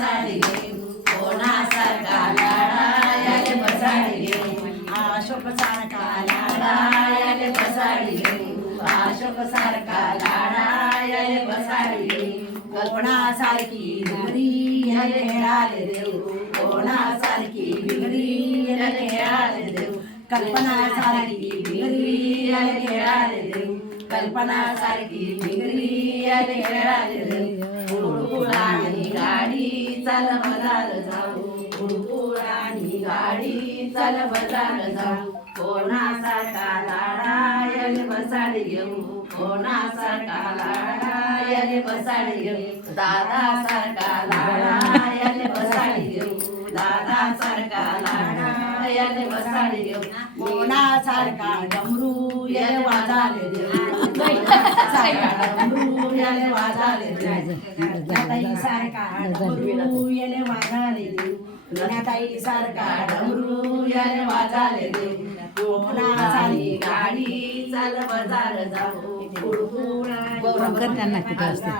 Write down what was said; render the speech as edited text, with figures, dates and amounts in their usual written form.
बसाडी घेऊ कोणासारखा लाडा याले बसाडी घेऊ अशोक सारखा लाडा याले बसाडी घेऊ अशोक सारखा लाडा याले बसाडी घेऊ कोणासारखी घरी याले खेळाले देऊ कोणासारखी घरी याले खेळाले देऊ कल्पना सारखी भिंगरी याले खेळाले देऊ कल्पना सारखी भिंगरी याले खेळाले देऊ उडुपुराणी गाडी चल बजार जाऊ उडुपुराणी गाडी चल बजार जाऊ कोणासारखा लाडा याले बसाडी घेऊ कोणासारखा लाडा याले बसाडी घेऊ दादा सारखा लाडा याले बसाडी घेऊ दादा सारखा लाडा याले बसाडी घेऊ कोणासारखा डमरू याले वाजाले देऊ डमरू याले वाजाले देऊ ताई सारखा डमरू याले वाजाले देऊ ताई सारखा डमरू याले वाजाले देऊ कोणासारखी गाडी चाल बाजार जाऊ त्यांना किती असते